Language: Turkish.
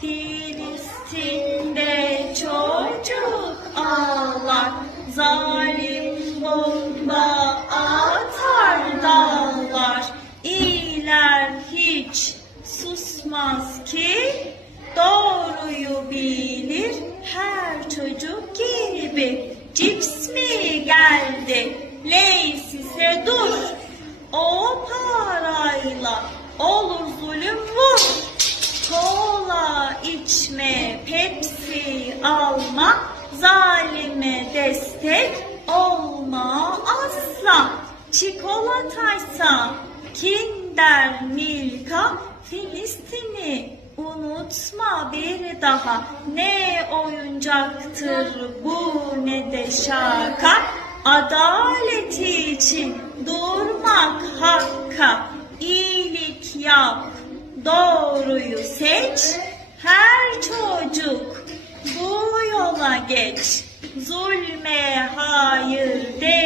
Filistin'de çocuk ağlar, zalim bomba atar dağlar. İyiler hiç susmaz ki, doğruyu bilir her çocuk gibi. Cips mi geldi, Leys ise dur. O parayla olur zulüm vur. Kola zalime destek olma asla. Çikolataysa, Kinder Milka, Filistin'i unutma bir daha. Ne oyuncaktır bu ne de şaka. Adaleti için durmak hakka. İyilik yap, doğruyu seç. Her çocuk bu yola geç. Zulme hayır hep.